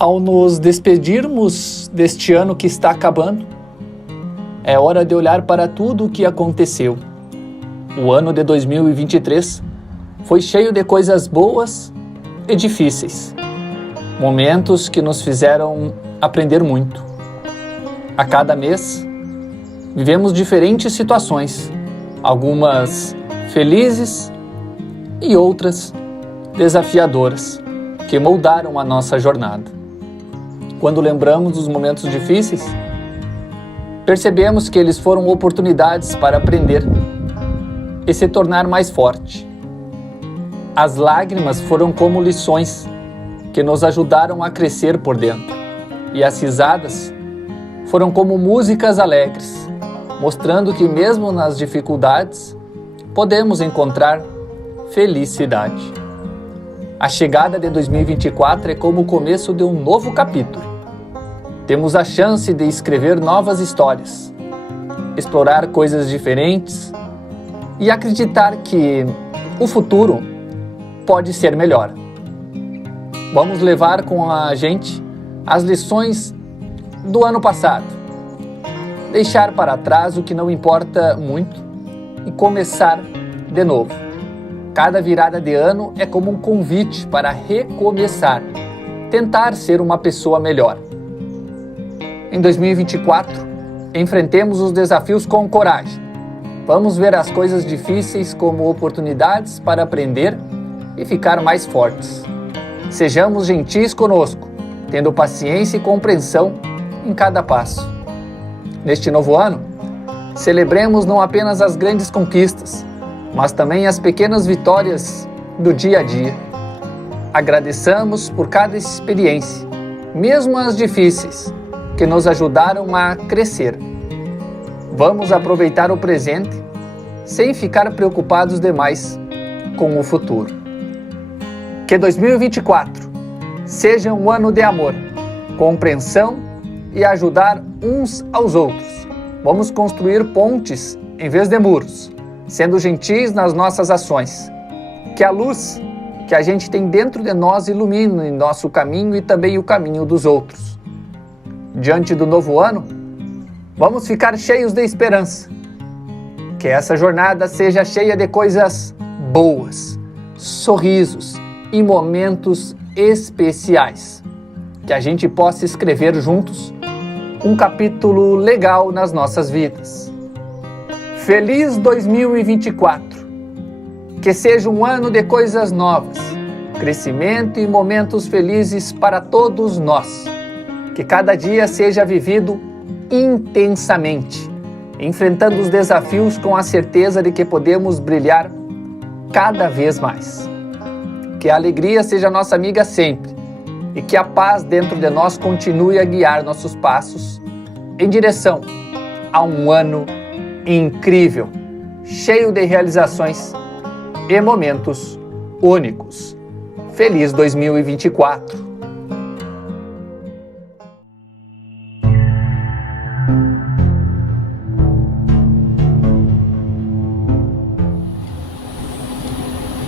Ao nos despedirmos deste ano que está acabando, é hora de olhar para tudo o que aconteceu. O ano de 2023 foi cheio de coisas boas e difíceis, momentos que nos fizeram aprender muito. A cada mês, vivemos diferentes situações, algumas felizes e outras desafiadoras, que moldaram a nossa jornada. Quando lembramos dos momentos difíceis, percebemos que eles foram oportunidades para aprender e se tornar mais forte. As lágrimas foram como lições que nos ajudaram a crescer por dentro. E as risadas foram como músicas alegres, mostrando que mesmo nas dificuldades, podemos encontrar felicidade. A chegada de 2024 é como o começo de um novo capítulo. Temos a chance de escrever novas histórias, explorar coisas diferentes e acreditar que o futuro pode ser melhor. Vamos levar com a gente as lições do ano passado, deixar para trás o que não importa muito e começar de novo. Cada virada de ano é como um convite para recomeçar, tentar ser uma pessoa melhor. Em 2024, enfrentemos os desafios com coragem. Vamos ver as coisas difíceis como oportunidades para aprender e ficar mais fortes. Sejamos gentis conosco, tendo paciência e compreensão em cada passo. Neste novo ano, celebremos não apenas as grandes conquistas, mas também as pequenas vitórias do dia a dia. Agradeçamos por cada experiência, mesmo as difíceis, que nos ajudaram a crescer. Vamos aproveitar o presente sem ficar preocupados demais com o futuro. Que 2024 seja um ano de amor, compreensão e ajudar uns aos outros. Vamos construir pontes em vez de muros, sendo gentis nas nossas ações. Que a luz que a gente tem dentro de nós ilumine nosso caminho e também o caminho dos outros. Diante do novo ano, vamos ficar cheios de esperança. Que essa jornada seja cheia de coisas boas, sorrisos e momentos especiais. Que a gente possa escrever juntos um capítulo legal nas nossas vidas. Feliz 2024! Que seja um ano de coisas novas, crescimento e momentos felizes para todos nós. Que cada dia seja vivido intensamente, enfrentando os desafios com a certeza de que podemos brilhar cada vez mais. Que a alegria seja nossa amiga sempre e que a paz dentro de nós continue a guiar nossos passos em direção a um ano incrível, cheio de realizações e momentos únicos. Feliz 2024!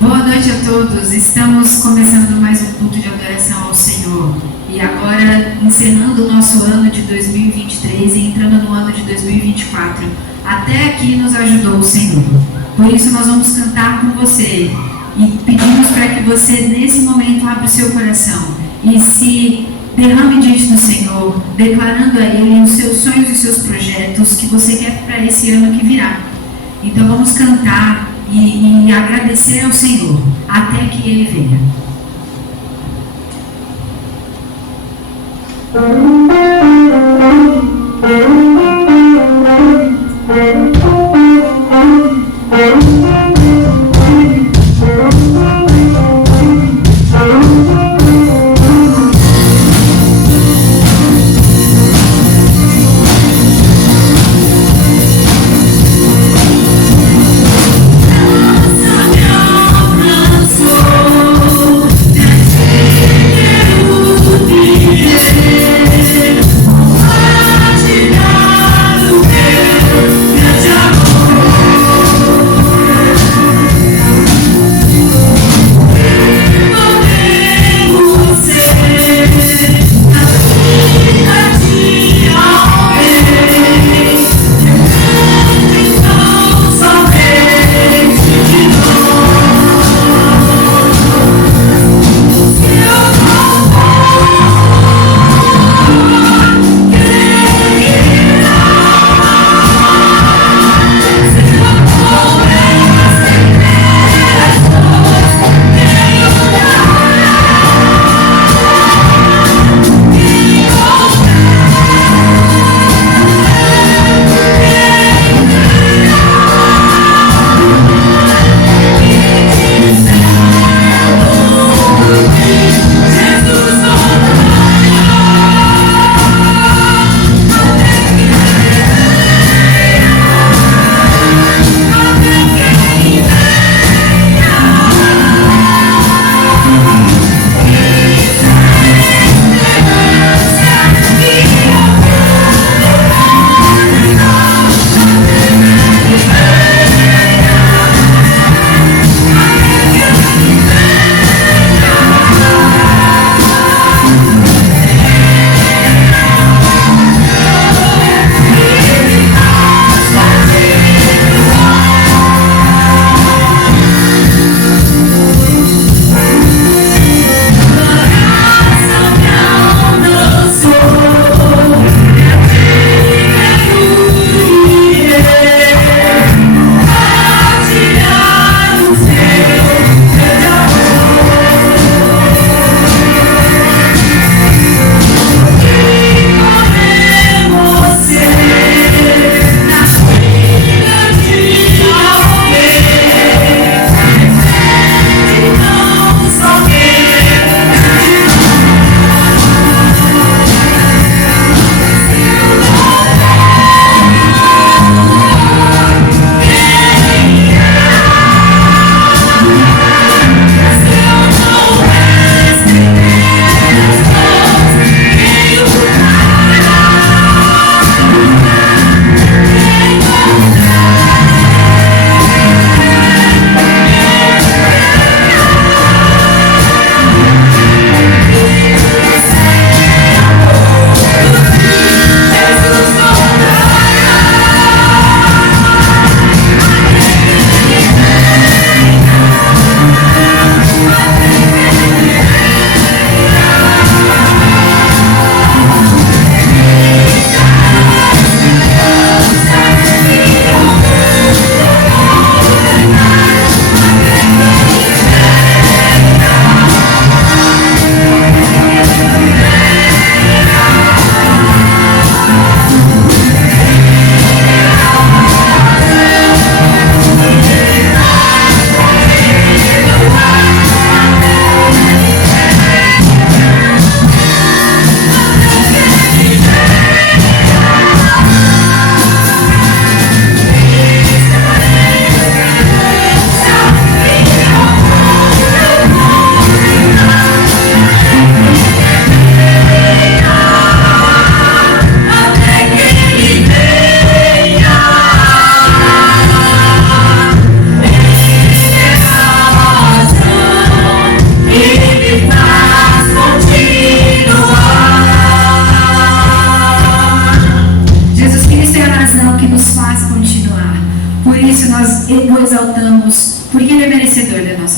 Boa noite a todos, estamos começando mais um culto de adoração ao Senhor e agora encerrando o nosso ano de 2023 e entrando no ano de 2024. Até aqui nos ajudou o Senhor, por isso nós vamos cantar com você e pedimos para que você nesse momento abra o seu coração e se derrame diante do Senhor, declarando a Ele os seus sonhos e os seus projetos que você quer para esse ano que virá. Então vamos cantar e agradecer ao Senhor até que Ele venha.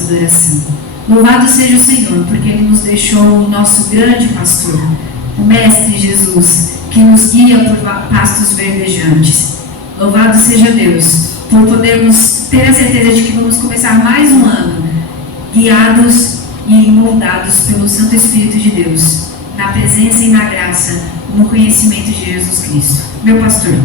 nossa adoração. Louvado seja o Senhor, porque Ele nos deixou o nosso grande pastor, o Mestre Jesus, que nos guia por pastos verdejantes. Louvado seja Deus, por podermos ter a certeza de que vamos começar mais um ano, guiados e moldados pelo Santo Espírito de Deus, na presença e na graça, no conhecimento de Jesus Cristo. Meu pastor.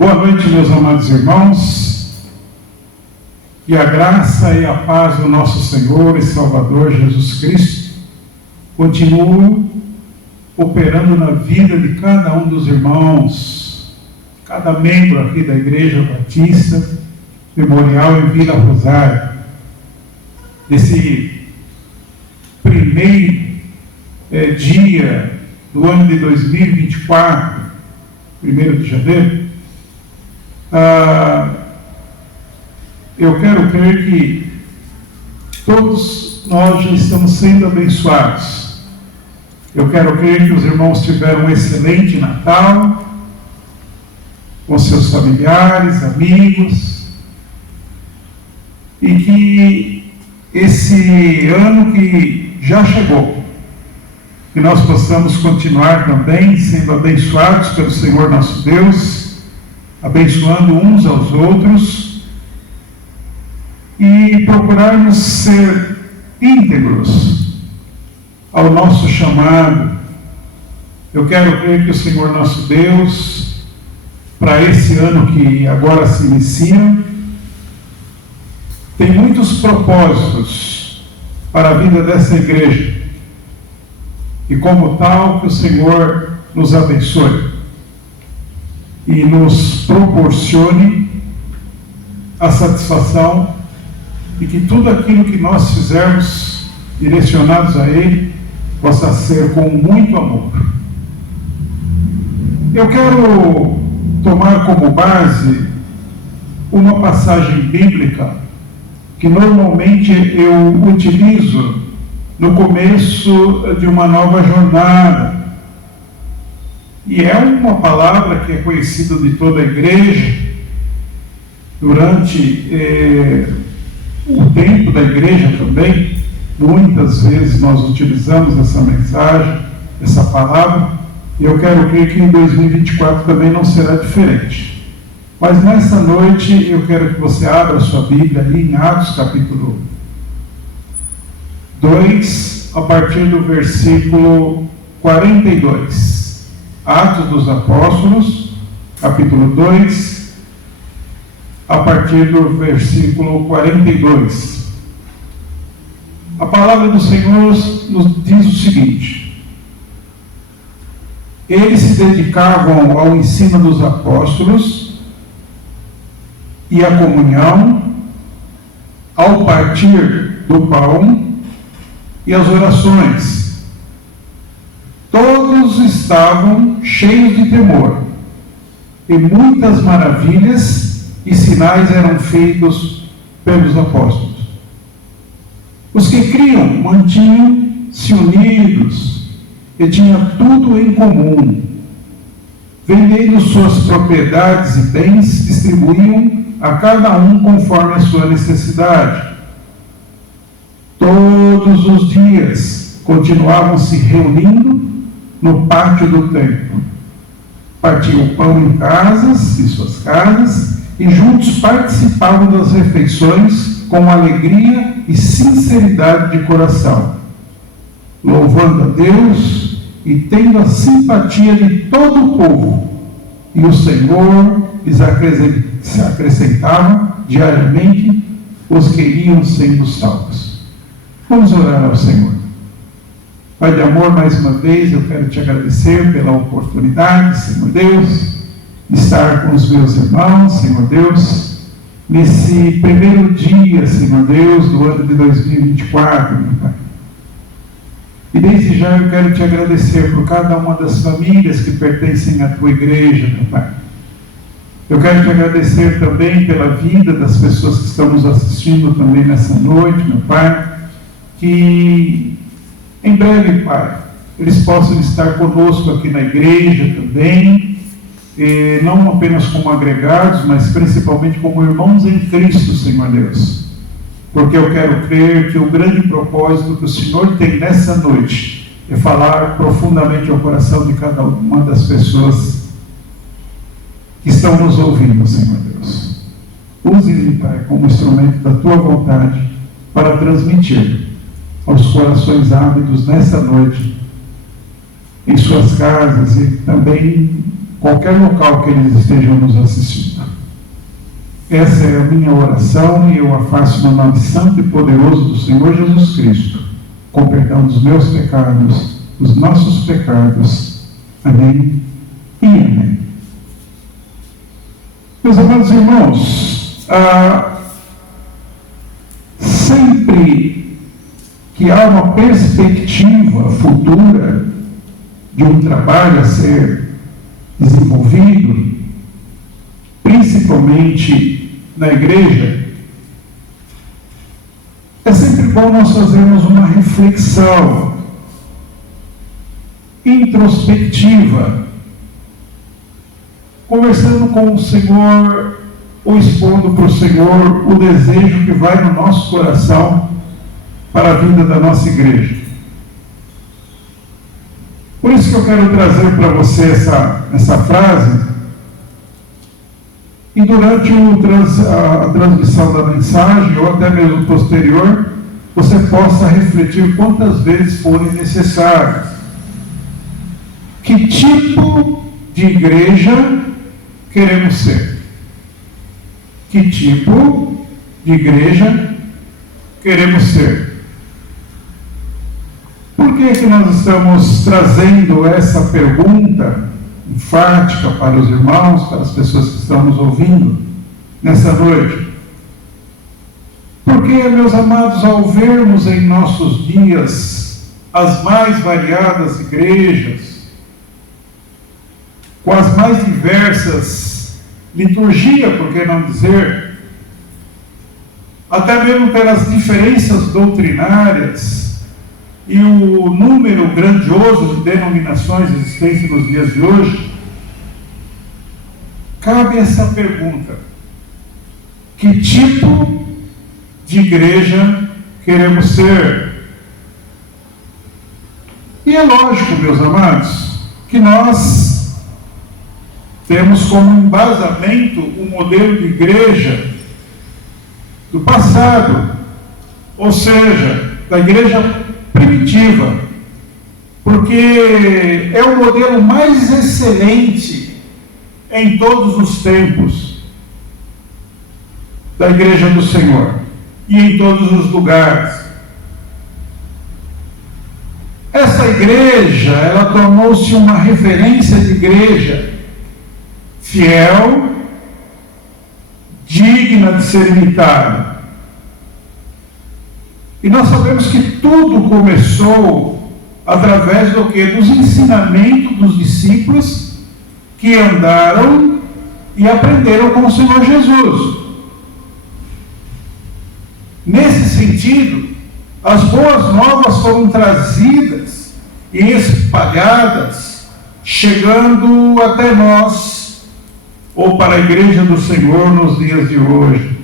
Boa noite, meus amados irmãos. Que a graça e a paz do nosso Senhor e Salvador Jesus Cristo continue operando na vida de cada um dos irmãos, cada membro aqui da Igreja Batista Memorial em Vila Rosário. Nesse primeiro dia do ano de 2024, 1º de janeiro, eu quero crer que todos nós já estamos sendo abençoados. Eu quero crer que os irmãos tiveram um excelente Natal, com seus familiares, amigos, e que esse ano que já chegou, que nós possamos continuar também sendo abençoados pelo Senhor nosso Deus, abençoando uns aos outros, e procurarmos ser íntegros ao nosso chamado. Eu quero crer que o Senhor nosso Deus, para esse ano que agora se inicia, tem muitos propósitos para a vida dessa igreja, e como tal, que o Senhor nos abençoe e nos proporcione a satisfação de que tudo aquilo que nós fizermos direcionados a Ele possa ser com muito amor. Eu quero tomar como base uma passagem bíblica que normalmente eu utilizo no começo de uma nova jornada. E é uma palavra que é conhecida de toda a igreja. Durante o tempo da igreja também, muitas vezes nós utilizamos essa mensagem, essa palavra, e eu quero crer que em 2024 também não será diferente. Mas nessa noite eu quero que você abra a sua Bíblia ali em Atos capítulo 2, a partir do versículo 42. Atos dos Apóstolos, capítulo 2, a partir do versículo 42. A palavra do Senhor nos diz o seguinte: eles se dedicavam ao ensino dos apóstolos e à comunhão, ao partir do pão e às orações. Todos estavam cheios de temor, e muitas maravilhas e sinais eram feitos pelos apóstolos. Os que criam mantinham-se unidos e tinham tudo em comum. Vendendo suas propriedades e bens, distribuíam a cada um conforme a sua necessidade. Todos os dias continuavam se reunindo no pátio do templo. Partiam pão em suas casas, e juntos participavam das refeições com alegria e sinceridade de coração, louvando a Deus e tendo a simpatia de todo o povo. E o Senhor lhes acrescentava diariamente os que iam sendo salvos. Vamos orar ao Senhor. Pai de amor, mais uma vez eu quero te agradecer pela oportunidade, Senhor Deus, de estar com os meus irmãos, Senhor Deus, nesse primeiro dia, Senhor Deus, do ano de 2024, meu Pai. E desde já eu quero te agradecer por cada uma das famílias que pertencem à tua igreja, meu Pai. Eu quero te agradecer também pela vida das pessoas que estão nos assistindo também nessa noite, meu Pai, que em breve, Pai, eles possam estar conosco aqui na igreja também, não apenas como agregados, mas principalmente como irmãos em Cristo, Senhor Deus. Porque eu quero crer que o grande propósito que o Senhor tem nessa noite é falar profundamente ao coração de cada uma das pessoas que estão nos ouvindo, Senhor Deus. Use-me, Pai, como instrumento da tua vontade para transmitir aos corações ávidos nessa noite, em suas casas e também em qualquer local que eles estejam nos assistindo. Essa é a minha oração e eu a faço no nome santo e poderoso do Senhor Jesus Cristo, com perdão dos meus pecados, os nossos pecados. Amém e amém. Meus amados irmãos, sempre que há uma perspectiva futura de um trabalho a ser desenvolvido, principalmente na igreja, é sempre bom nós fazermos uma reflexão introspectiva, conversando com o Senhor, ou expondo para o Senhor o desejo que vai no nosso coração para a vida da nossa igreja. Por isso que eu quero trazer para você essa frase, e durante a transmissão da mensagem, ou até mesmo posterior, você possa refletir quantas vezes forem necessárias. Que tipo de igreja queremos ser? Que tipo de igreja queremos ser? Por que nós estamos trazendo essa pergunta enfática para os irmãos, para as pessoas que estão nos ouvindo nessa noite? Porque, meus amados, ao vermos em nossos dias as mais variadas igrejas, com as mais diversas liturgias, por que não dizer, até mesmo pelas diferenças doutrinárias e o número grandioso de denominações existentes nos dias de hoje, cabe essa pergunta: que tipo de igreja queremos ser? E é lógico, meus amados, que nós temos como embasamento o modelo de igreja do passado, ou seja, da igreja primitiva, porque é o modelo mais excelente em todos os tempos da igreja do Senhor e em todos os lugares. Essa igreja, ela tornou-se uma referência de igreja fiel, digna de ser imitada. E nós sabemos que tudo começou através do quê? Dos ensinamentos dos discípulos que andaram e aprenderam com o Senhor Jesus. Nesse sentido, as boas novas foram trazidas e espalhadas, chegando até nós, ou para a igreja do Senhor nos dias de hoje.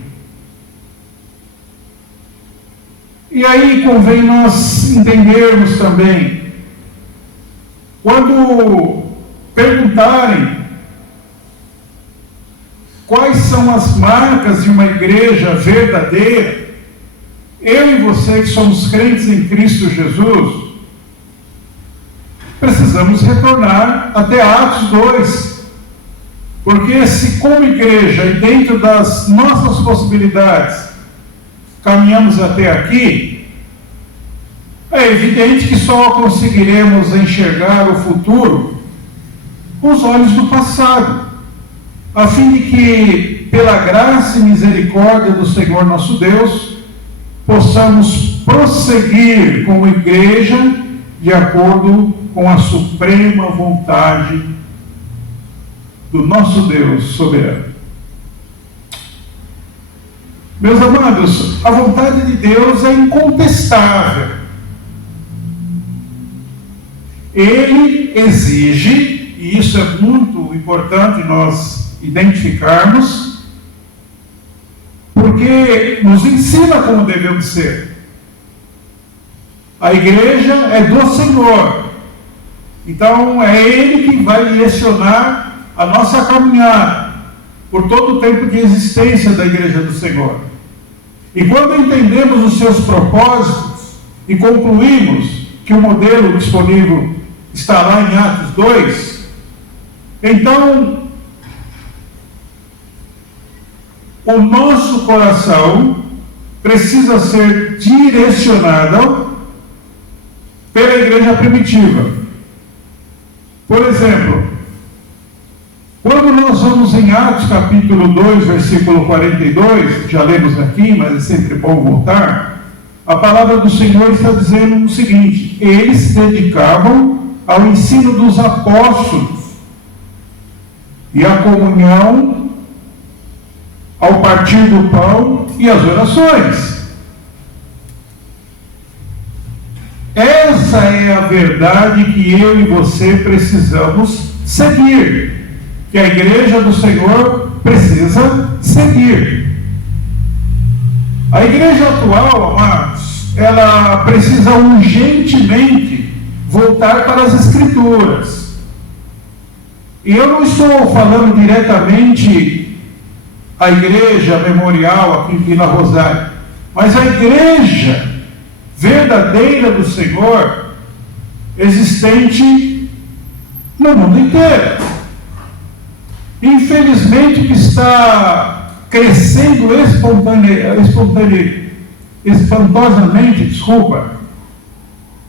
E aí convém nós entendermos também, quando perguntarem quais são as marcas de uma igreja verdadeira, eu e você que somos crentes em Cristo Jesus, precisamos retornar até Atos 2. Porque se como igreja e dentro das nossas possibilidades caminhamos até aqui, é evidente que só conseguiremos enxergar o futuro com os olhos do passado, a fim de que, pela graça e misericórdia do Senhor nosso Deus, possamos prosseguir como igreja de acordo com a suprema vontade do nosso Deus soberano. Meus amados, a vontade de Deus é incontestável. Ele exige, e isso é muito importante nós identificarmos, porque nos ensina como devemos ser. A igreja é do Senhor, então é Ele que vai direcionar a nossa caminhada por todo o tempo de existência da igreja do Senhor. E quando entendemos os seus propósitos e concluímos que o modelo disponível está lá em Atos 2, então o nosso coração precisa ser direcionado pela igreja primitiva. Por exemplo, quando nós vamos em Atos capítulo 2, versículo 42, já lemos aqui, mas é sempre bom voltar, a palavra do Senhor está dizendo o seguinte: eles se dedicavam ao ensino dos apóstolos e à comunhão, ao partir do pão e às orações. Essa é a verdade que eu e você precisamos seguir, que a igreja do Senhor precisa seguir. A igreja atual, amados, ela precisa urgentemente voltar para as Escrituras. E eu não estou falando diretamente a igreja memorial aqui em Vila Rosário, mas a igreja verdadeira do Senhor, existente no mundo inteiro. Infelizmente, que está crescendo espantosamente,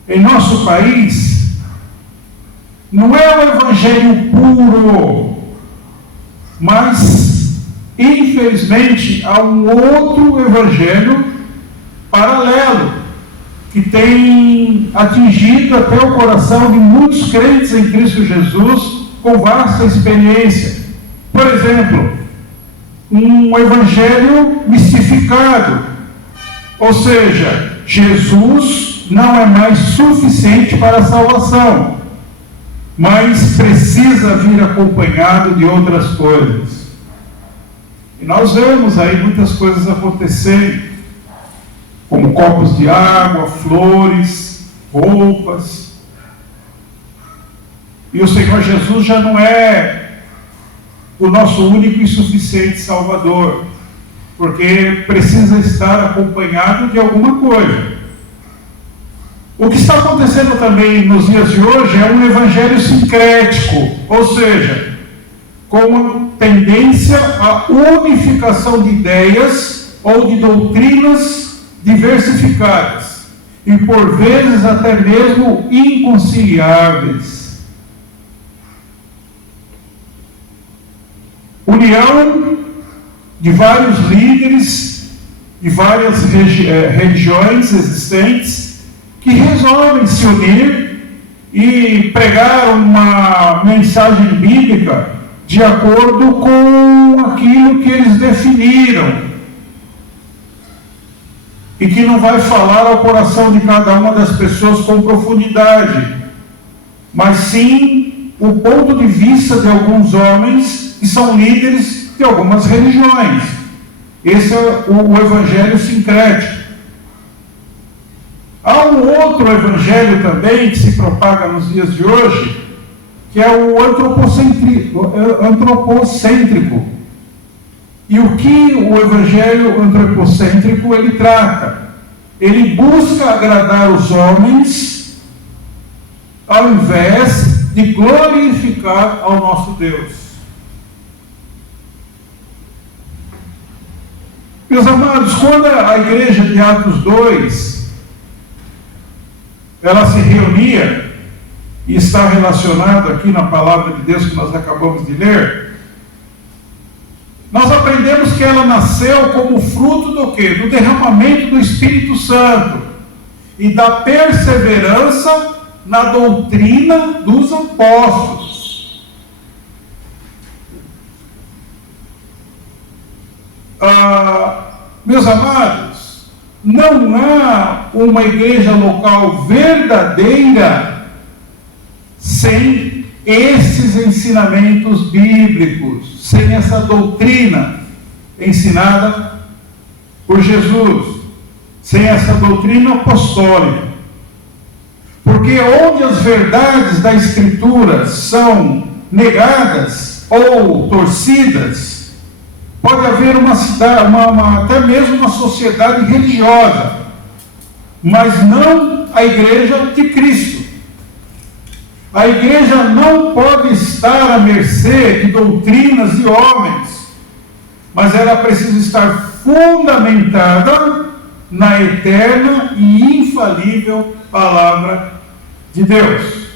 em nosso país, não é o evangelho puro, mas, infelizmente, há um outro evangelho paralelo, que tem atingido até o coração de muitos crentes em Cristo Jesus com vasta experiência. Por exemplo, um evangelho mistificado, ou seja, Jesus não é mais suficiente para a salvação, mas precisa vir acompanhado de outras coisas. E nós vemos aí muitas coisas acontecerem, como copos de água, flores, roupas. E o Senhor Jesus já não é o nosso único e suficiente Salvador, porque precisa estar acompanhado de alguma coisa. O que está acontecendo também nos dias de hoje é um evangelho sincrético, ou seja, com tendência à unificação de ideias ou de doutrinas diversificadas e por vezes até mesmo inconciliáveis. União de vários líderes de várias religiões existentes que resolvem se unir e pregar uma mensagem bíblica de acordo com aquilo que eles definiram, e que não vai falar ao coração de cada uma das pessoas com profundidade, mas sim o ponto de vista de alguns homens que são líderes de algumas religiões. Esse é o evangelho sincrético. Há um outro evangelho também que se propaga nos dias de hoje, que é o antropocêntrico. E o que o evangelho antropocêntrico ele trata? Ele busca agradar os homens ao invés de glorificar ao nosso Deus. Meus amados, quando a igreja de Atos 2 ela se reunia, e está relacionado aqui na palavra de Deus que nós acabamos de ler, nós aprendemos que ela nasceu como fruto do quê? Do derramamento do Espírito Santo e da perseverança na doutrina dos apóstolos. Meus amados, não há uma igreja local verdadeira sem esses ensinamentos bíblicos, sem essa doutrina ensinada por Jesus, sem essa doutrina apostólica. Porque onde as verdades da Escritura são negadas ou torcidas, pode haver até mesmo uma sociedade religiosa, mas não a igreja de Cristo. A igreja não pode estar à mercê de doutrinas de homens, mas ela precisa estar fundamentada na eterna e infalível palavra de Deus,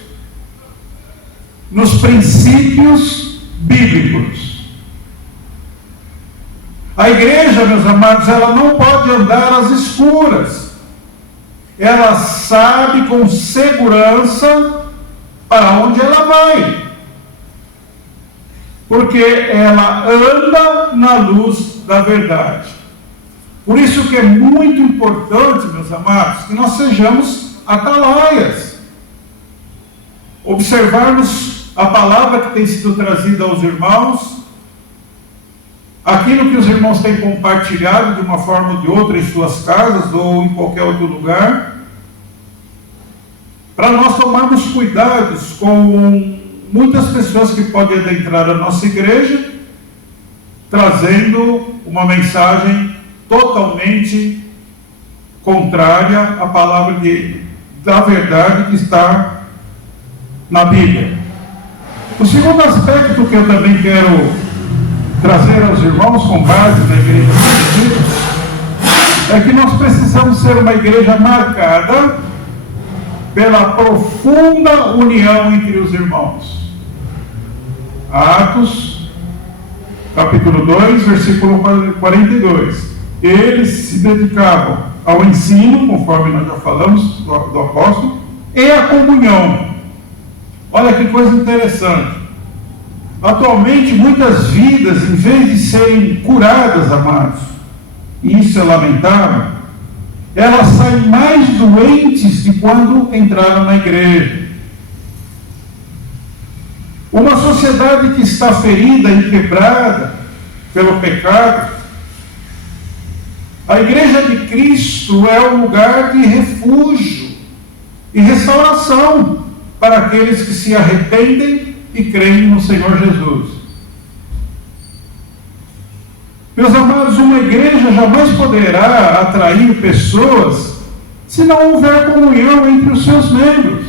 nos princípios bíblicos. A igreja, meus amados, ela não pode andar às escuras. Ela sabe com segurança para onde ela vai, porque ela anda na luz da verdade. Por isso que é muito importante, meus amados, que nós sejamos atalaias, observarmos a palavra que tem sido trazida aos irmãos, aquilo que os irmãos têm compartilhado de uma forma ou de outra em suas casas ou em qualquer outro lugar, para nós tomarmos cuidados com muitas pessoas que podem adentrar a nossa igreja, trazendo uma mensagem totalmente contrária à palavra da verdade que está na Bíblia. O segundo aspecto que eu também quero trazer aos irmãos com base na igreja primitiva é que nós precisamos ser uma igreja marcada pela profunda união entre os irmãos. Atos, capítulo 2, versículo 42. Eles se dedicavam ao ensino, conforme nós já falamos, do apóstolo, e à comunhão. Olha que coisa interessante. Atualmente, muitas vidas, em vez de serem curadas, amados, e isso é lamentável, elas saem mais doentes de quando entraram na igreja. Uma sociedade que está ferida e quebrada pelo pecado, a igreja de Cristo é um lugar de refúgio e restauração para aqueles que se arrependem e creem no Senhor Jesus. Meus amados, uma igreja jamais poderá atrair pessoas se não houver comunhão entre os seus membros.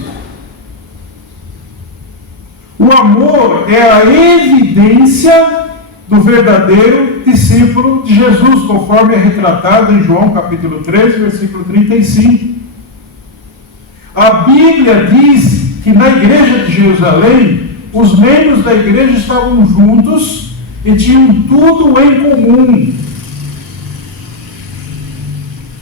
O amor é a evidência do verdadeiro discípulo de Jesus, conforme é retratado em João capítulo 13, versículo 35. A Bíblia diz que na igreja de Jerusalém, os membros da igreja estavam juntos e tinham tudo em comum.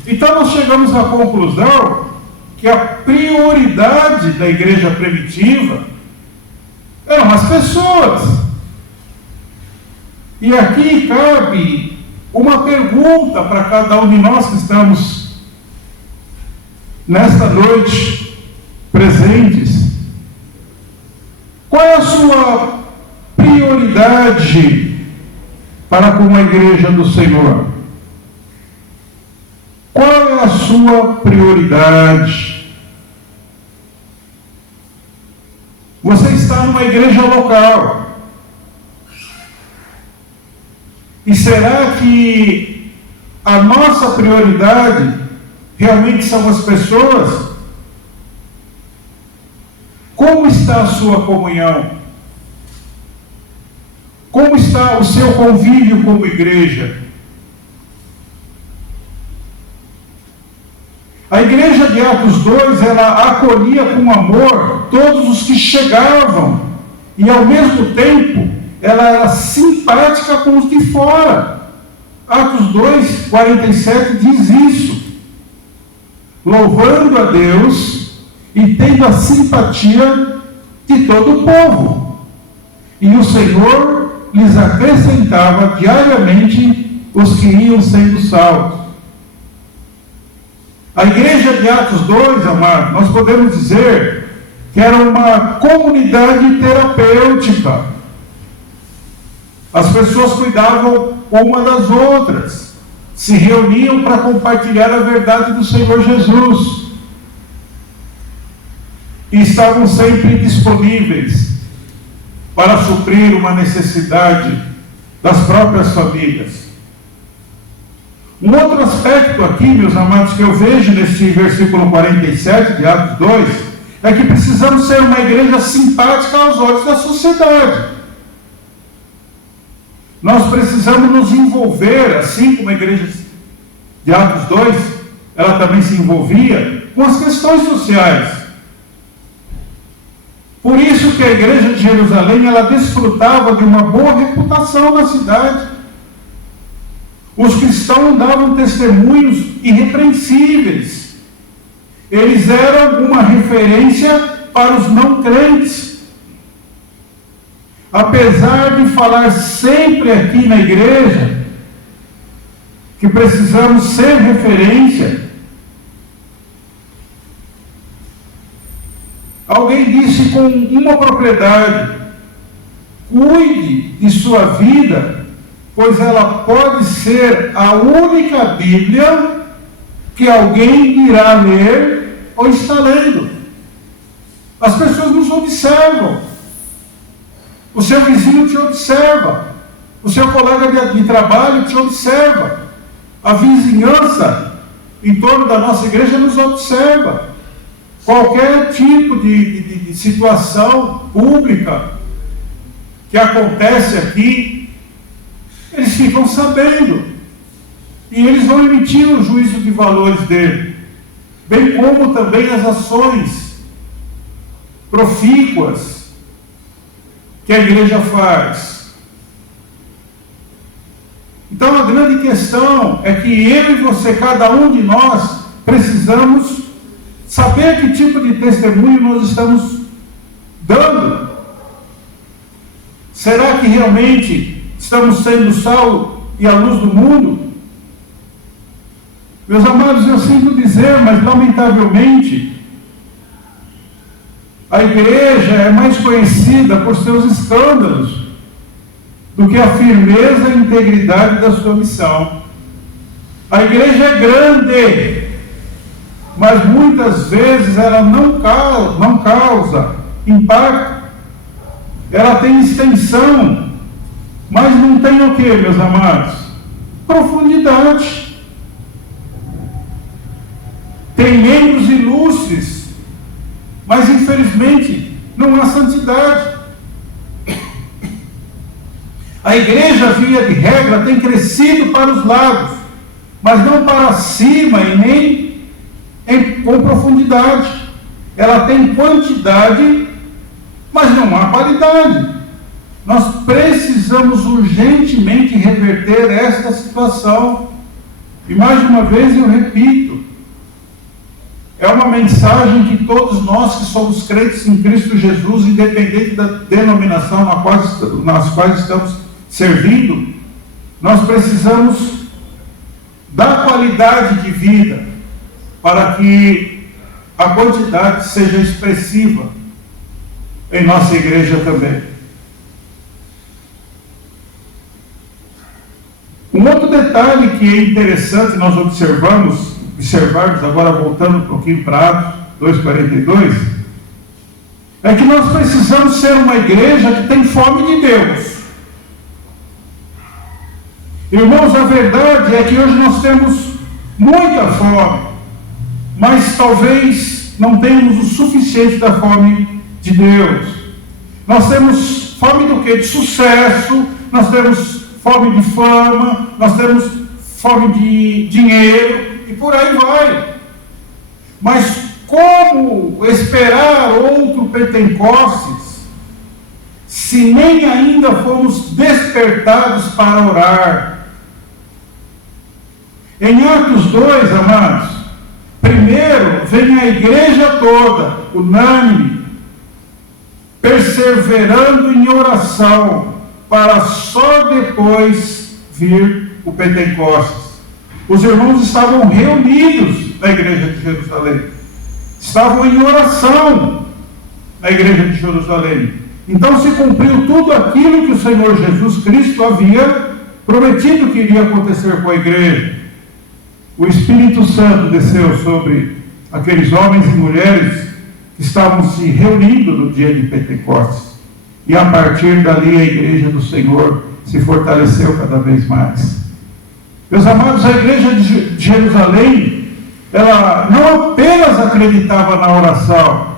Então nós chegamos à conclusão que a prioridade da igreja primitiva eram as pessoas. E aqui cabe uma pergunta para cada um de nós que estamos nesta noite presentes. Qual é a sua prioridade para com a igreja do Senhor? Qual é a sua prioridade? Você está numa igreja local. E será que a nossa prioridade realmente são as pessoas? Como está a sua comunhão? Como está o seu convívio como igreja? A igreja de Atos 2, ela acolhia com amor todos os que chegavam, e ao mesmo tempo, ela era simpática com os de fora. Atos 2, 47 diz isso. Louvando a Deus e tendo a simpatia de todo o povo. E o Senhor lhes acrescentava diariamente os que iam sendo salvos. A igreja de Atos 2, amados, nós podemos dizer que era uma comunidade terapêutica. As pessoas cuidavam uma das outras, se reuniam para compartilhar a verdade do Senhor Jesus. E estavam sempre disponíveis para suprir uma necessidade das próprias famílias. Um outro aspecto aqui, meus amados, que eu vejo nesse versículo 47 de Atos 2, é que precisamos ser uma igreja simpática aos olhos da sociedade. Nós precisamos nos envolver, assim como a igreja de Atos 2, ela também se envolvia com as questões sociais. Por isso que a igreja de Jerusalém, ela desfrutava de uma boa reputação na cidade. Os cristãos davam testemunhos irrepreensíveis. Eles eram uma referência para os não crentes. Apesar de falar sempre aqui na igreja que precisamos ser referência, alguém disse com uma propriedade: cuide de sua vida, pois ela pode ser a única Bíblia que alguém irá ler ou está lendo. As pessoas nos observam. O seu vizinho te observa. O seu colega de trabalho te observa. A vizinhança em torno da nossa igreja nos observa. Qualquer tipo de situação pública que acontece aqui, eles ficam sabendo. E eles vão emitir o juízo de valores dele. Bem como também as ações profícuas que a igreja faz. Então a grande questão é que eu e você, cada um de nós, precisamos saber que tipo de testemunho nós estamos dando. Será que realmente estamos sendo o sal e a luz do mundo? Meus amados, eu sinto dizer, mas lamentavelmente a igreja é mais conhecida por seus escândalos do que a firmeza e integridade da sua missão. A igreja é grande, mas muitas vezes ela não causa impacto. Ela tem extensão, mas não tem o que, meus amados? Profundidade. Tem membros ilustres, mas infelizmente não há santidade. A igreja, via de regra, tem crescido para os lados, mas não para cima e nem com profundidade. Ela tem quantidade, mas não há qualidade. Nós precisamos urgentemente reverter esta situação. E mais uma vez eu repito, é uma mensagem que todos nós que somos crentes em Cristo Jesus, independente da denominação nas quais estamos servindo, nós precisamos dar qualidade de vida para que a quantidade seja expressiva em nossa igreja também. Um outro detalhe que é interessante nós observarmos agora, voltando um pouquinho para Atos 2,42, é que nós precisamos ser uma igreja que tem fome de Deus. Irmãos, a verdade é que hoje nós temos muita fome, mas talvez não tenhamos o suficiente da fome de Deus. Nós temos fome do quê? De sucesso, nós temos fome de fama, nós temos fome de dinheiro, e por aí vai. Mas como esperar outro Pentecostes, se nem ainda fomos despertados para orar? Em Atos 2, amados, primeiro vem a igreja toda, unânime, perseverando em oração, para só depois vir o Pentecostes. Os irmãos estavam reunidos na igreja de Jerusalém, estavam em oração na igreja de Jerusalém. Então se cumpriu tudo aquilo que o Senhor Jesus Cristo havia prometido que iria acontecer com a igreja. O Espírito Santo desceu sobre aqueles homens e mulheres que estavam se reunindo no dia de Pentecostes, e a partir dali a igreja do Senhor se fortaleceu cada vez mais. Meus amados, a igreja de Jerusalém, ela não apenas acreditava na oração,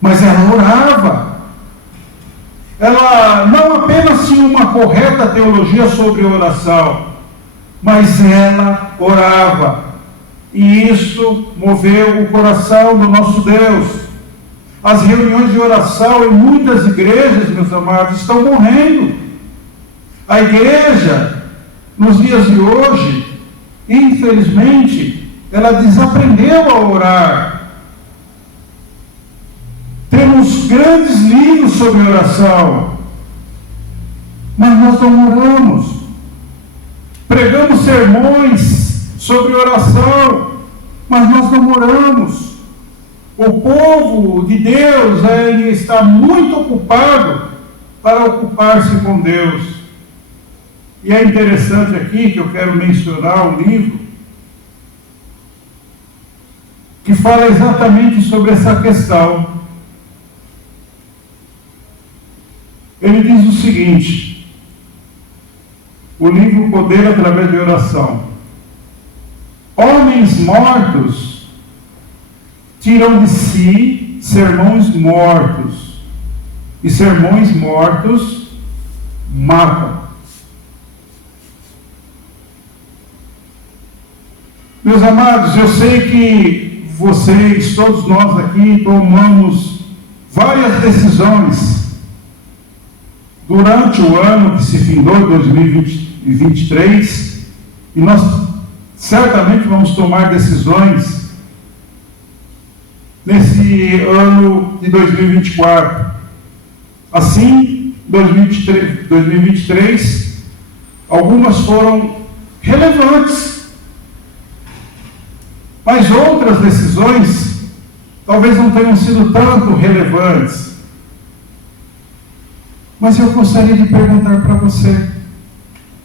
mas ela orava. Ela não apenas tinha uma correta teologia sobre oração, mas ela orava. E isso moveu o coração do nosso Deus. As reuniões de oração em muitas igrejas, meus amados, estão morrendo. A igreja, nos dias de hoje, infelizmente, ela desaprendeu a orar. Temos grandes livros sobre oração, mas nós não oramos. Pregamos sermões sobre oração, mas nós não oramos. O povo de Deus ele está muito ocupado para ocupar-se com Deus. E é interessante aqui que eu quero mencionar um livro que fala exatamente sobre essa questão. Ele diz o seguinte, o livro Poder através de Oração: homens mortos tiram de si sermões mortos, e sermões mortos matam. Meus amados, eu sei que vocês, todos nós aqui, tomamos várias decisões durante o ano que se findou, 2023, e nós certamente vamos tomar decisões nesse ano de 2024. Assim, 2023, algumas foram relevantes, mas outras decisões talvez não tenham sido tanto relevantes. Mas eu gostaria de perguntar para você: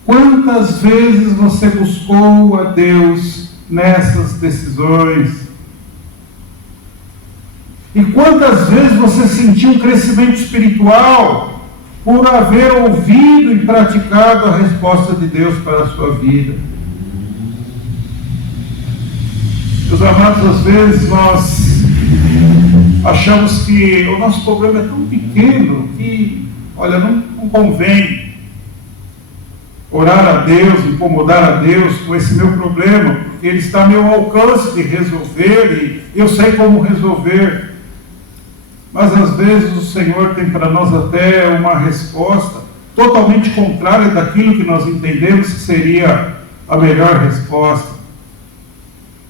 quantas vezes você buscou a Deus nessas decisões? E quantas vezes você sentiu um crescimento espiritual por haver ouvido e praticado a resposta de Deus para a sua vida? Meus amados, às vezes nós achamos que o nosso problema é tão pequeno que, olha, não convém orar a Deus, incomodar a Deus com esse meu problema, porque ele está a meu alcance de resolver e eu sei como resolver. Mas às vezes o Senhor tem para nós até uma resposta totalmente contrária daquilo que nós entendemos que seria a melhor resposta.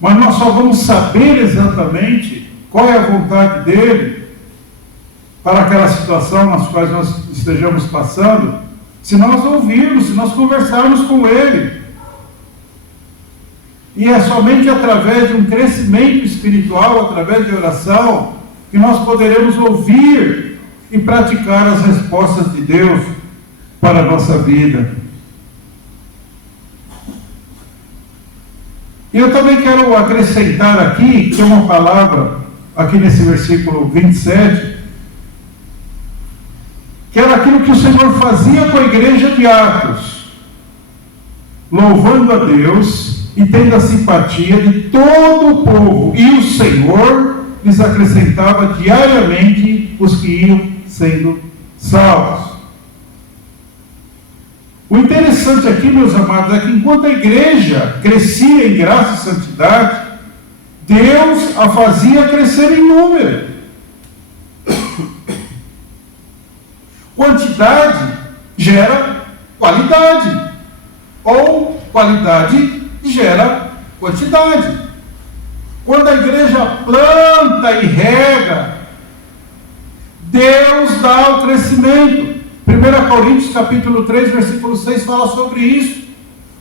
Mas nós só vamos saber exatamente qual é a vontade dele para aquela situação nas quais nós estejamos passando, se nós ouvirmos, se nós conversarmos com ele. E é somente através de um crescimento espiritual, através de oração, que nós poderemos ouvir e praticar as respostas de Deus para a nossa vida. E eu também quero acrescentar aqui, que é uma palavra, aqui nesse versículo 27, que era aquilo que o Senhor fazia com a igreja de Atos, louvando a Deus e tendo a simpatia de todo o povo, e o Senhor lhes acrescentava diariamente os que iam sendo salvos. O interessante aqui, meus amados, é que enquanto a igreja crescia em graça e santidade, Deus a fazia crescer em número. Quantidade gera qualidade, ou qualidade gera quantidade. Quando a igreja planta e rega, Deus dá o crescimento. 1 Coríntios capítulo 3, versículo 6 fala sobre isso.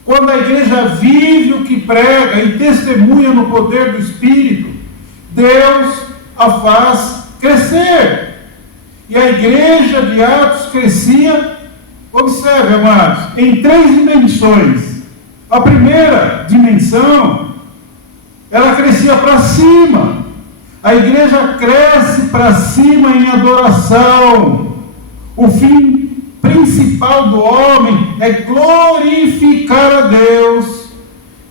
Quando a igreja vive o que prega e testemunha no poder do Espírito, Deus a faz crescer. E a igreja de Atos crescia, observe, amados, em 3 dimensões. A primeira dimensão, ela crescia para cima. A igreja cresce para cima em adoração. O fim principal do homem é glorificar a Deus.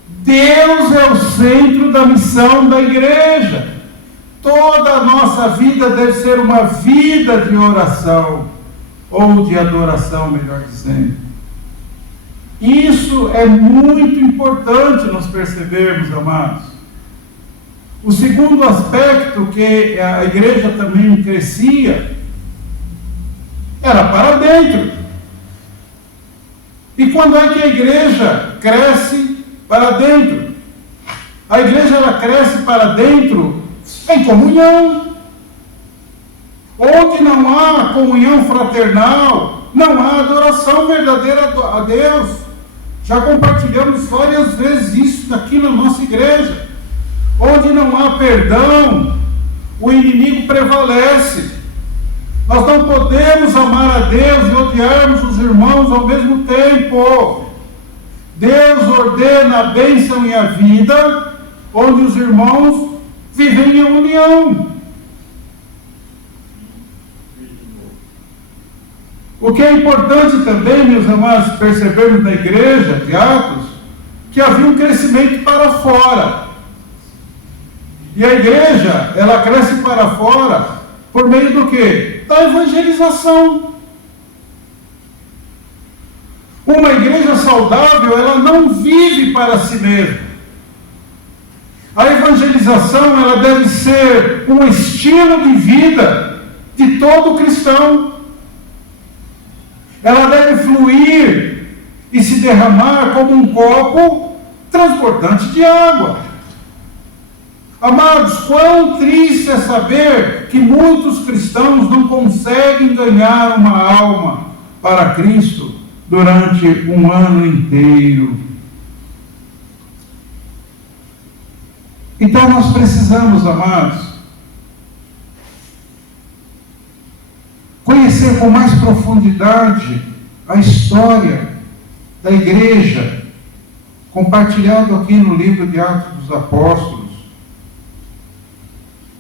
Deus é o centro da missão da igreja. Toda a nossa vida deve ser uma vida de oração, ou de adoração, melhor dizendo. Isso é muito importante nós percebermos, amados. O segundo aspecto que a igreja também crescia era para dentro. E quando é que a igreja cresce para dentro? A igreja ela cresce para dentro em comunhão. Onde não há comunhão fraternal, não há adoração verdadeira a Deus. Já compartilhamos várias vezes isso aqui na nossa igreja. Onde não há perdão, o inimigo prevalece. Nós não podemos amar a Deus e odiarmos os irmãos ao mesmo tempo. Deus ordena a bênção e a vida, onde os irmãos vivem em união. O que é importante também, meus amados, percebermos na igreja de Atos, que havia um crescimento para fora. E a igreja, ela cresce para fora por meio do quê? Da evangelização. Uma igreja saudável, ela não vive para si mesma. A evangelização, ela deve ser um estilo de vida de todo cristão. Ela deve fluir e se derramar como um copo transbordante de água. Amados, quão triste é saber que muitos cristãos não conseguem ganhar uma alma para Cristo durante um ano inteiro. Então nós precisamos, amados, conhecer com mais profundidade a história da igreja, compartilhado aqui no livro de Atos dos Apóstolos,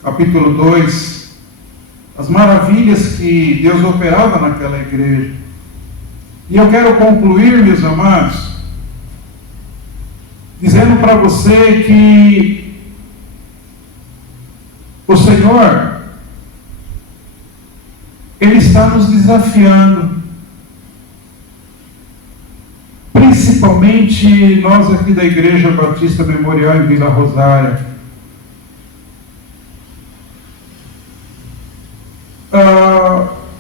capítulo 2, as maravilhas que Deus operava naquela igreja. E eu quero concluir, meus amados, dizendo para você que o Senhor, Ele está nos desafiando, principalmente nós aqui da Igreja Batista Memorial em Vila Rosária.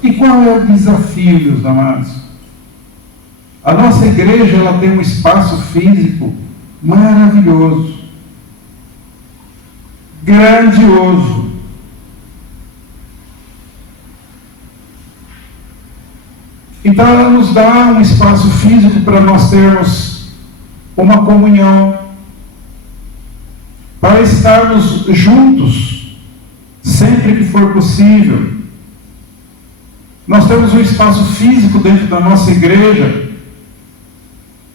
E qual é o desafio, meus amados? A nossa igreja, ela tem um espaço físico maravilhoso, grandioso. Então ela nos dá um espaço físico para nós termos uma comunhão, para estarmos juntos sempre que for possível. Nós temos um espaço físico dentro da nossa igreja,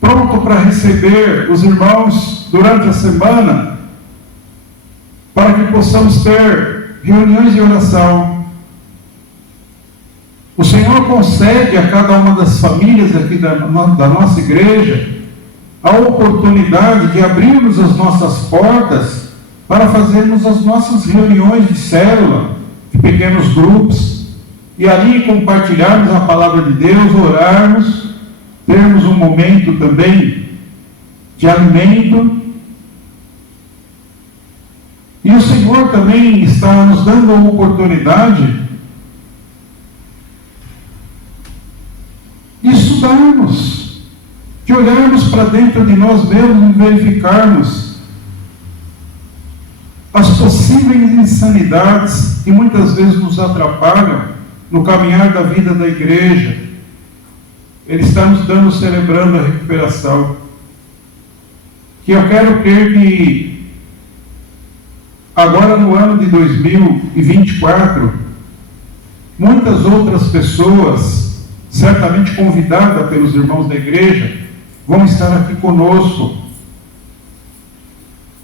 pronto para receber os irmãos durante a semana, para que possamos ter reuniões de oração. O Senhor concede a cada uma das famílias aqui da nossa igreja a oportunidade de abrirmos as nossas portas para fazermos as nossas reuniões de célula, de pequenos grupos, e ali compartilharmos a palavra de Deus, orarmos, termos um momento também de alimento. E o Senhor também está nos dando a oportunidade de estudarmos, de olharmos para dentro de nós mesmos e verificarmos as possíveis insanidades que muitas vezes nos atrapalham no caminhar da vida da igreja. Ele está nos dando, celebrando a recuperação. Que eu quero crer que agora no ano de 2024, muitas outras pessoas, certamente convidadas pelos irmãos da igreja, vão estar aqui conosco,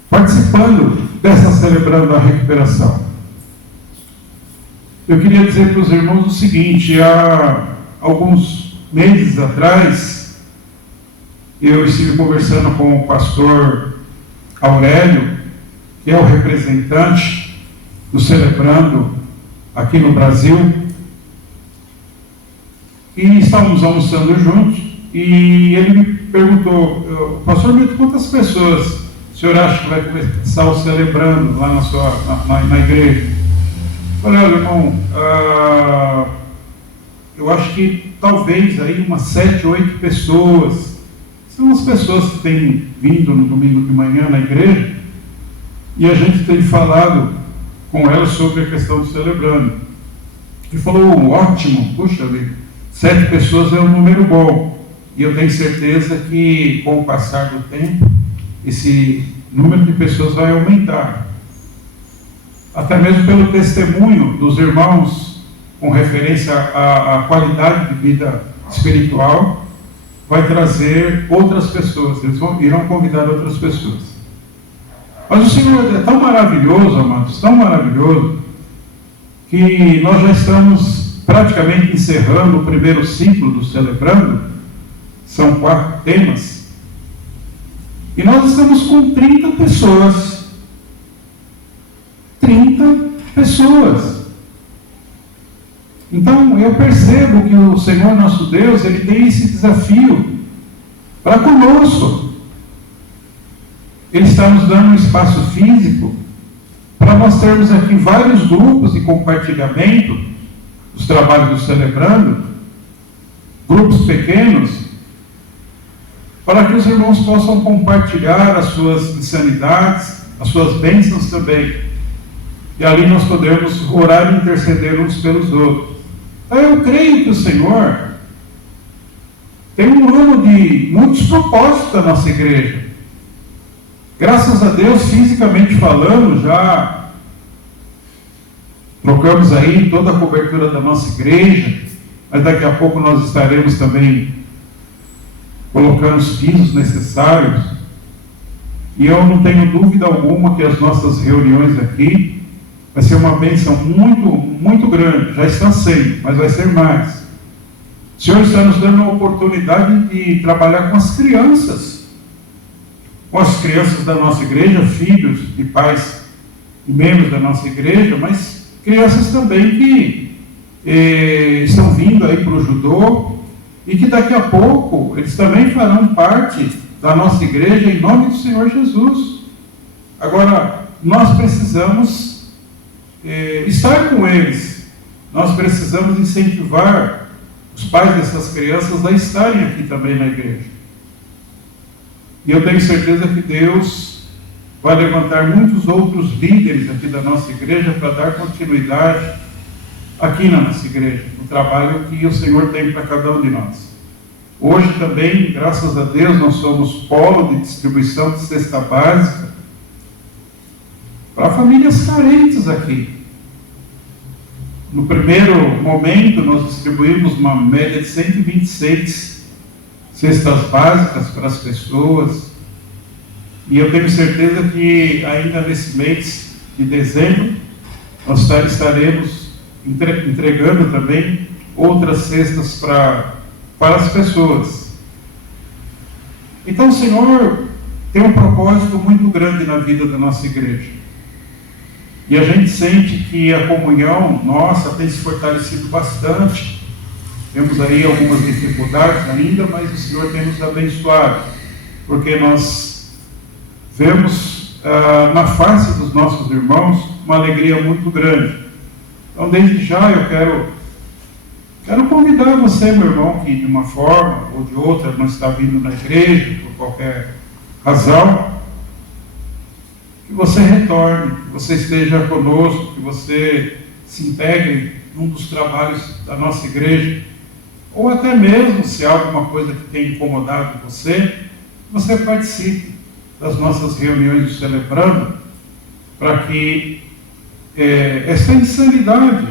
participando dessa celebrando a recuperação. Eu queria dizer para os irmãos o seguinte: há alguns meses atrás, eu estive conversando com o pastor Aurélio, que é o representante do Celebrando aqui no Brasil, e estávamos almoçando juntos, e ele me perguntou: pastor Milton, quantas pessoas o senhor acha que vai começar o celebrando lá na igreja? Olha, irmão, eu acho que talvez aí umas 7, 8 pessoas, são as pessoas que têm vindo no domingo de manhã na igreja, e a gente tem falado com elas sobre a questão do celebrando. Ele falou, ótimo, puxa vida, 7 pessoas é um número bom, e eu tenho certeza que com o passar do tempo, esse número de pessoas vai aumentar. Até mesmo pelo testemunho dos irmãos com referência à qualidade de vida espiritual, vai trazer outras pessoas, eles irão convidar outras pessoas. Mas o Senhor é tão maravilhoso, amados, tão maravilhoso, que nós já estamos praticamente encerrando o primeiro ciclo do Celebrando, são 4 temas, e nós estamos com 30 pessoas. 30 pessoas. Então eu percebo que o Senhor nosso Deus, Ele tem esse desafio para conosco. Ele está nos dando um espaço físico para nós termos aqui vários grupos de compartilhamento dos trabalhos do Celebrando, grupos pequenos, para que os irmãos possam compartilhar as suas insanidades, as suas bênçãos também. E ali nós podemos orar e interceder uns pelos outros. Então eu creio que o Senhor tem um ano de muitos propósitos da nossa igreja. Graças a Deus, fisicamente falando, já trocamos aí toda a cobertura da nossa igreja, mas daqui a pouco nós estaremos também colocando os pisos necessários. E eu não tenho dúvida alguma que as nossas reuniões aqui vai ser uma bênção muito, muito grande. Já está sendo, mas vai ser mais. O Senhor está nos dando a oportunidade de trabalhar com as crianças da nossa igreja, filhos de pais e membros da nossa igreja, mas crianças também que estão vindo aí para o judô e que daqui a pouco eles também farão parte da nossa igreja em nome do Senhor Jesus. Agora, nós precisamos estar com eles. Nós precisamos incentivar os pais dessas crianças a estarem aqui também na igreja. E eu tenho certeza que Deus vai levantar muitos outros líderes aqui da nossa igreja para dar continuidade aqui na nossa igreja, no trabalho que o Senhor tem para cada um de nós. Hoje também, graças a Deus, nós somos polo de distribuição de cesta básica para famílias carentes aqui. No primeiro momento, nós distribuímos uma média de 126 cestas básicas para as pessoas. E eu tenho certeza que ainda nesse mês de dezembro, nós estaremos entregando também outras cestas para as pessoas. Então o Senhor tem um propósito muito grande na vida da nossa igreja. E a gente sente que a comunhão nossa tem se fortalecido bastante. Temos aí algumas dificuldades ainda, mas o Senhor tem nos abençoado, porque nós vemos na face dos nossos irmãos uma alegria muito grande. Então, desde já eu quero convidar você, meu irmão, que de uma forma ou de outra não está vindo na igreja, por qualquer razão, que você retorne, que você esteja conosco, que você se integre num dos trabalhos da nossa igreja, ou até mesmo, se há alguma coisa que tenha incomodado você participe das nossas reuniões do Celebrando, para que essa insanidade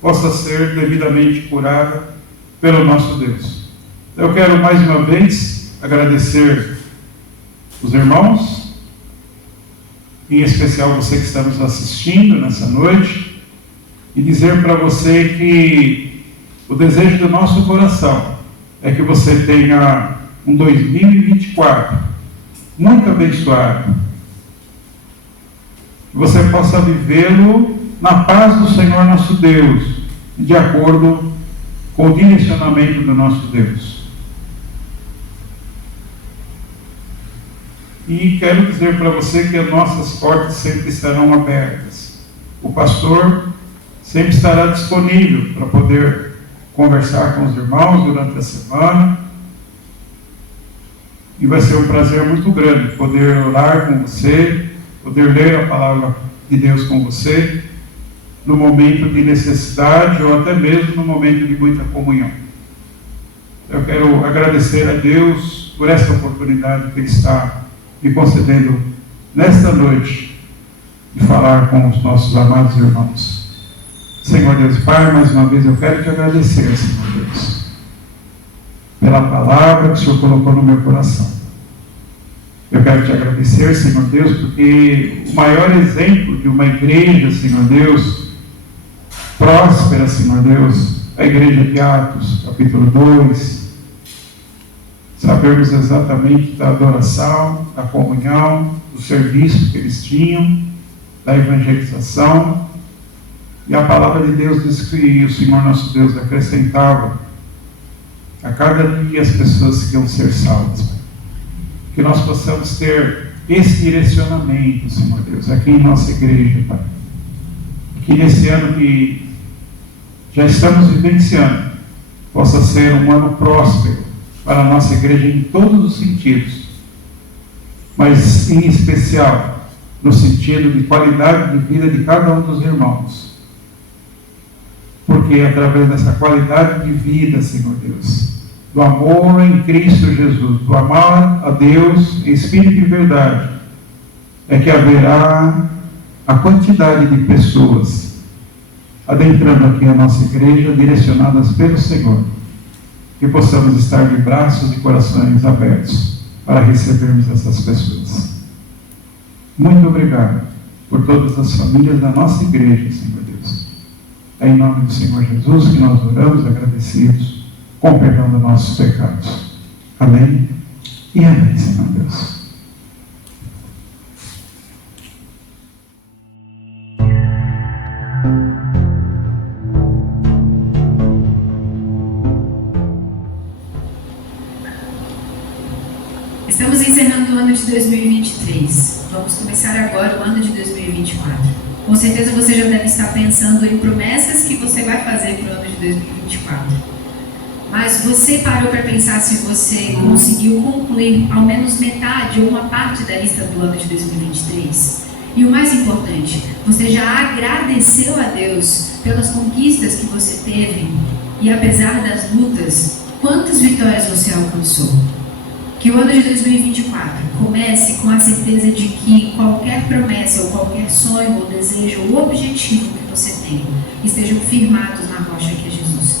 possa ser devidamente curada pelo nosso Deus. Então, eu quero mais uma vez agradecer os irmãos, em especial você que está nos assistindo nessa noite, e dizer para você que o desejo do nosso coração é que você tenha um 2024 muito abençoado, que você possa vivê-lo na paz do Senhor nosso Deus, de acordo com o direcionamento do nosso Deus. E quero dizer para você que as nossas portas sempre estarão abertas. O pastor sempre estará disponível para poder conversar com os irmãos durante a semana. E vai ser um prazer muito grande poder orar com você, poder ler a palavra de Deus com você, no momento de necessidade ou até mesmo no momento de muita comunhão. Eu quero agradecer a Deus por esta oportunidade que Ele está me concedendo nesta noite de falar com os nossos amados irmãos. Senhor Deus Pai, mais uma vez eu quero te agradecer, Senhor Deus, pela palavra que o Senhor colocou no meu coração. Eu quero te agradecer, Senhor Deus, porque o maior exemplo de uma igreja, Senhor Deus, próspera, Senhor Deus, a igreja de Atos, capítulo 2, sabemos exatamente da adoração, da comunhão, do serviço que eles tinham, da evangelização, e a palavra de Deus diz que o Senhor nosso Deus acrescentava a cada dia as pessoas que iam ser salvas. Que nós possamos ter esse direcionamento, Senhor Deus, aqui em nossa igreja, Pai. Que nesse ano que já estamos vivenciando, possa ser um ano próspero para a nossa igreja em todos os sentidos, mas em especial no sentido de qualidade de vida de cada um dos irmãos. Porque é através dessa qualidade de vida, Senhor Deus, do amor em Cristo Jesus, do amar a Deus em espírito e verdade, é que haverá a quantidade de pessoas adentrando aqui a nossa igreja, direcionadas pelo Senhor, que possamos estar de braços e corações abertos para recebermos essas pessoas. Muito obrigado por todas as famílias da nossa igreja, Senhor Deus. É em nome do Senhor Jesus que nós oramos, agradecidos, com perdão dos nossos pecados. Amém e amém, Senhor Deus. Estamos encerrando o ano de 2023. Vamos começar agora o ano de 2024. Com certeza você já deve estar pensando em promessas que você vai fazer para o ano de 2024. Mas você parou para pensar se você conseguiu concluir ao menos metade ou uma parte da lista do ano de 2023? E o mais importante, você já agradeceu a Deus pelas conquistas que você teve? E apesar das lutas, quantas vitórias você alcançou? Que o ano de 2024 comece com a certeza de que qualquer promessa ou qualquer sonho ou desejo ou objetivo que você tem estejam firmados na rocha que é Jesus.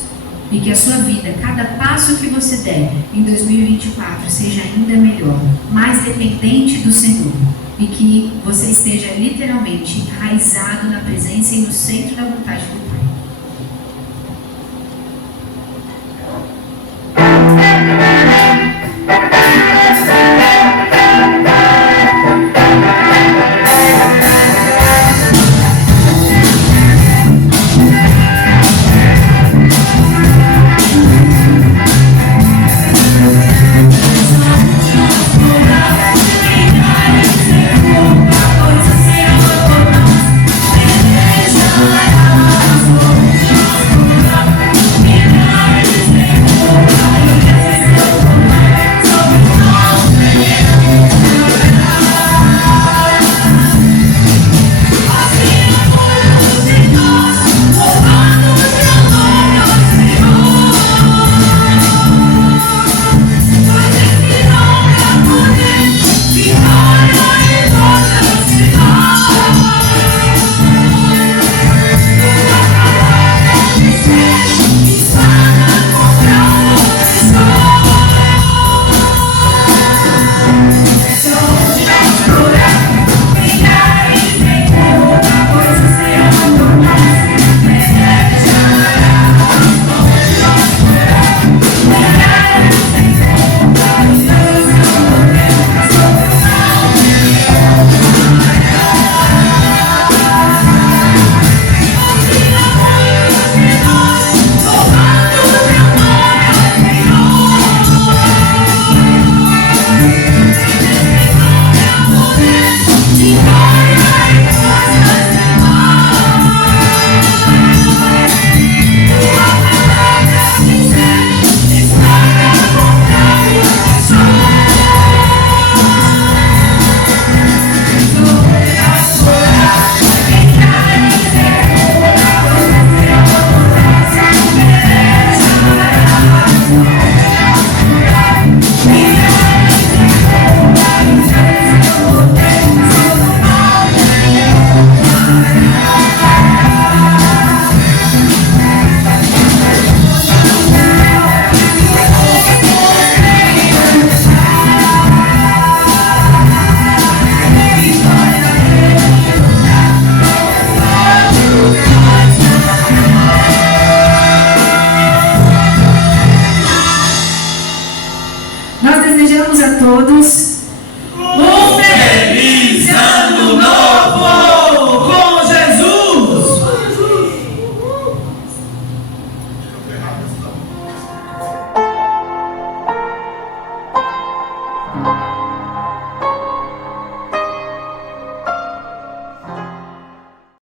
E que a sua vida, cada passo que você der em 2024 seja ainda melhor, mais dependente do Senhor. E que você esteja literalmente enraizado na presença e no centro da vontade do Pai. Let's go. desejamos a todos um feliz ano novo com Jesus!